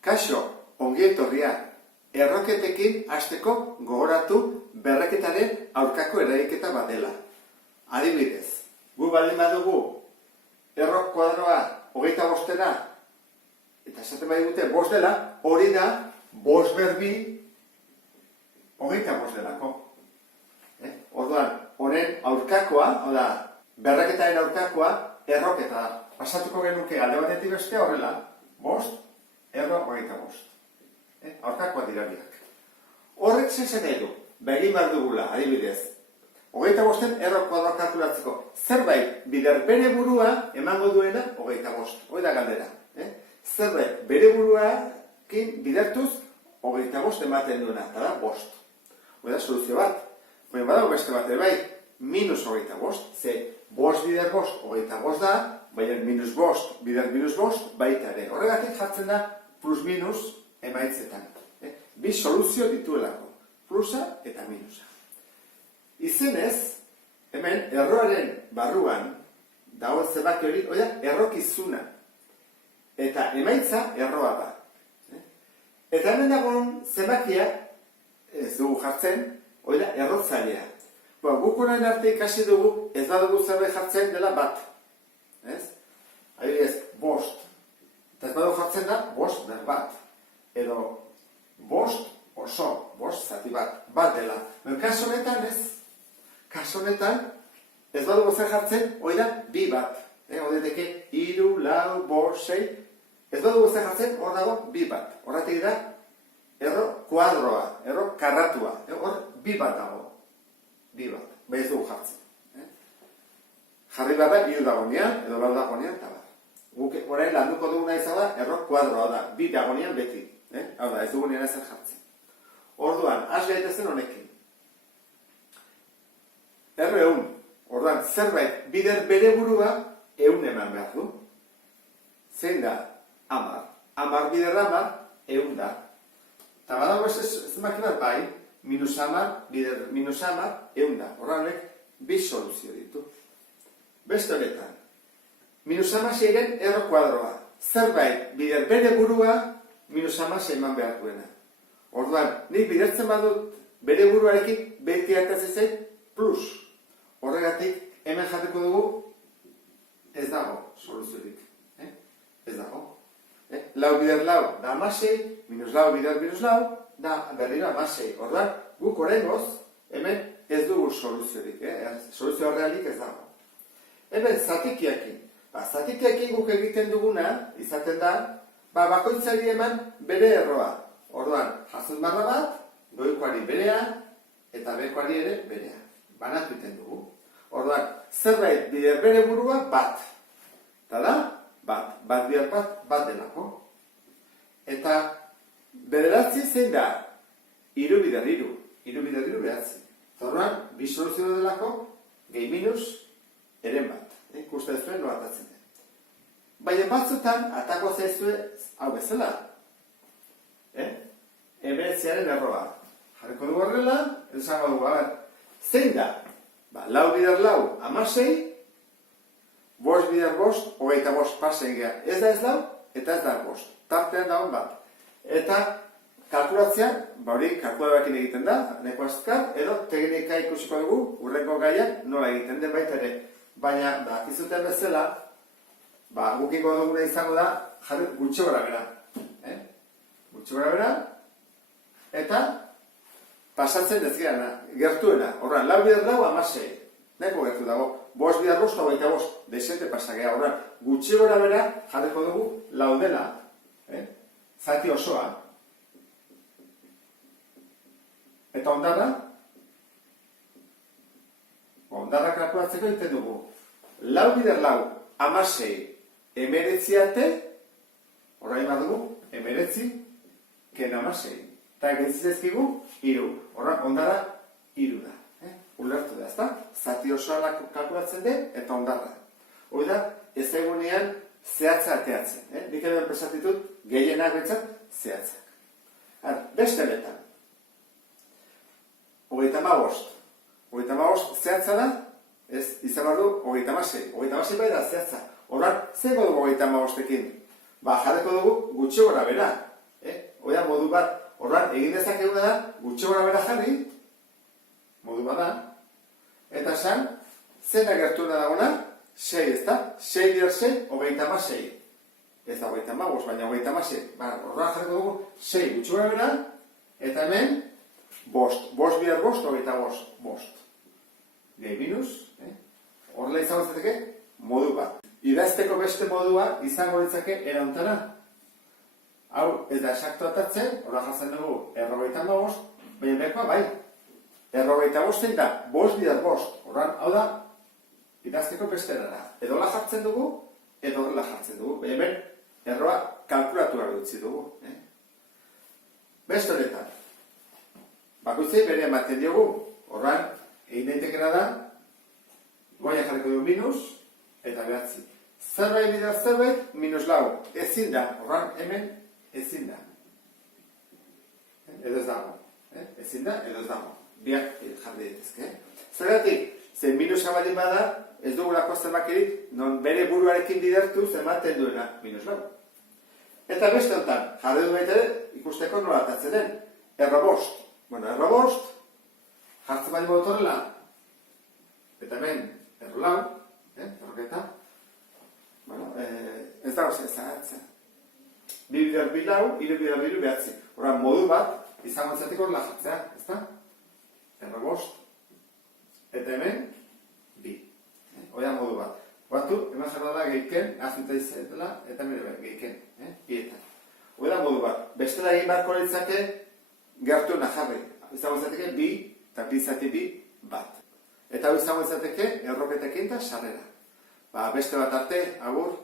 Kaixo, ongi etorria. Erroketekin hasteko gogoratu berreketaren aurkako eraiketa bat dela. Adibidez, gu baldin badugu errok kuadroa 25-era, eta esaten bai dute 5 dela, hori da 5 berbi 25 delako. Orduan, honen aurkakoa, oda, berreketaren aurkakoa, erroketa da. Pasatuko genuke alde batetik bestea horrela, 5, erro 25. Aurkakoa dira biak. Horrek zezen edu, begin behar dugula, adibidez. 25-en erro kuadroa kalkulatzeko. Zerbait bider bere burua emango duena 25. Hoi da galdera. Zerbait bere buruakin bidertuz 25 ematen duena, eta da 5. Hoi da soluzio bat. Baina badago beste bat bai, minus 25, ze 5 bider 5, 25 da, baina minus 5 bider minus 5 baita ere. Horregatik jartzen da plus minus emaitzetan. Bi soluzio dituelako, plusa eta minusa. Izenez, hemen erroaren barruan, dago zebaki hori, oida, errokizuna. Eta emaitza erroa da. Eta hemen dagoen zebakia, ez dugu jartzen, oida, errotzailea. Guk orain arte ikasi dugu, ez badugu zerbait jartzen dela bat. Adibidez, 5. Eta ez badugu jartzen da, 5 ber bat. Edo 5 oso, 5 zati bat dela. Kasu honetan ez. Kasu honetan, ez badugu zer jartzen, oida, 2 bat. Odeteke, 3, 4, 5, 6. Ez badugu zer jartzen, hor dago 2 bat. Horretik da, erro kuadroa, erro karratua. Hor 2 bat dago. 2 bat. Bai ez dugu jartzen. Jarri bat da, 3 dagonean, edo 4 dagonean, eta bat. Guk orain landuko duguna izan da, erro kuadroa da. 2 dagonean beti. Hau da, ez dugu nire ezer jartzen. Orduan, has gaitezen honekin. Erro 100. Orduan, zerbait bider bere burua 100 eman behar du. Zein da? 10. 10 bider 10, 100 da. Eta badago beste zenbaki bat bai, minus 10 bider minus 10, 100 da. Horregatik, 2 soluzio ditu. Beste honetan, minus 16-en erro kuadroa. Zerbait bider bere burua minus 16 eman behar duena. Orduan, nik bidertzen badut bere buruarekin beti hartatzen plus. Horregatik, hemen jarriko dugu ez dago soluziorik. Ez dago. Lau bider lau da 16, minus lau bider minus lau, da berriro 16. Orduan, guk oraingoz, hemen ez dugu soluziorik. Soluzio realik ez dago. Hemen zatikiakin. Zatikiakin guk egiten duguna, izaten da, bakoitzari eman bere erroa. Orduan, jasoz marra bat, goikoari berea, eta bekoari ere berea. Banatu iten dugu. Orduan, zerbait bider bere burua bat. Eta da, bat bider bat delako. Eta bederatzi zein da, 3 bider 3. 3 bider 3 behatzi. Orduan, bi soluzio delako, gehi minus, eren bat. Ikusten zuen lo atatzen den. Baina batzutan, atako zaizue, hau bezala. Emeretziaren erroa. Jarriko dugu horrela, esango dugu, zein da? Lau bider lau, 16, 5 bider 5, 25 pasen geha. Ez da ez lau, eta ez da 5. Tartean dagoen bat. Eta kalkulatzean, hori kalkularakin egiten da, neko azkar, edo teknika ikusiko dugu, urrengo gaian nola egiten den baita ere. Baina, dakizuten bezala, gukiko duguna izango da, jarri gutxi gora bera. Gutxi gora bera, eta pasatzen ez geana, gertuena. Horran, lau bider lau, 16. Neko gertu dago. 5 bider 5, 25. Desente pasagea. Horran, gutxi gora bera, jarriko dugu, laudela. Zati osoa. Eta ondarra? Ondarra kalkulatzeko egiten dugu. Lau bider lau, 16. Emeretzi arte, horrein badugu, emeretzi, ken 16. Eta egitzizezkigu, 3. Horren, ondara, 3 da. Ulertu da, ezta? Zati osoa kalkulatzen den, eta ondarra. Hoi da, ez egunean zehatza ateatzen. Nik edo enpresatitut, gehienak betzat, zehatzak. Beste betan. 35. 35 zehatza da, ez izan behar du 36. 36 bai da zehatza. Horren, zer dugu 35-ekin? Jarriko dugu gutxi gora bera. Oia modu bat, orduan, egin dezakeguna da, gutxi gora bera jarri, modu bat da, eta esan, zena gertuena dagoena, 6, ez da? 6 bider 6, 36. Ez da 35, baina 36. Orduan jarriko dugu, 6 gutxi gora bera, eta hemen, bost bider bost, 25. Gehi minus, horrela izango zateke, modu bat. Idazteko beste modua izango ditzake erauntara. Hau, ez da esaktu atatzen, horra jartzen dugu, 55, baina bekoa bai. 55 da, bost bider bost. Horran, hau da, idazteko beste erara. Edo la jartzen dugu, edo horrela jartzen dugu. Baina ben, erroa kalkulatu gara dutzi dugu. Beste horretan. Bakoitzei bere ematen diogu. Horran, egin daitekena da, goia jarriko dugu minus, eta behatzi. Zerbait bider zerbait, minus lau. Ezin da, horran, hemen, ezin da. Edo ez dago. Ezin da, edo ez dago. Biak jarri ditezke. Zergatik, zen minusa baldin bada, ez dugulako zenbakirik, non bere buruarekin bidertu zenbaten duena, minus lau. Eta beste honetan, jarri du baitere, ikusteko nola atatzen den. Errobost. Bueno, errobost, jartzen baldin botorrela, eta hemen, errolau, erroketa, bueno, ez dago zeratzen. Bi bider bilau, hiru bider bilu behatzi. Horra, modu bat, izango zatiko horrela jartzea, ez da? Errobost. Eta hemen, bi. Oia modu bat. Batu, hemen jarra da geiken, azuta izaetela, eta hemen geiken, bietan. Oia modu bat. Bestela egin barko litzake, gertu jarri. Izango zateke, bi, eta bi zati bi, bat. Eta hau izango zateke, erroketekin eta sarrera. Beste bat arte, agur.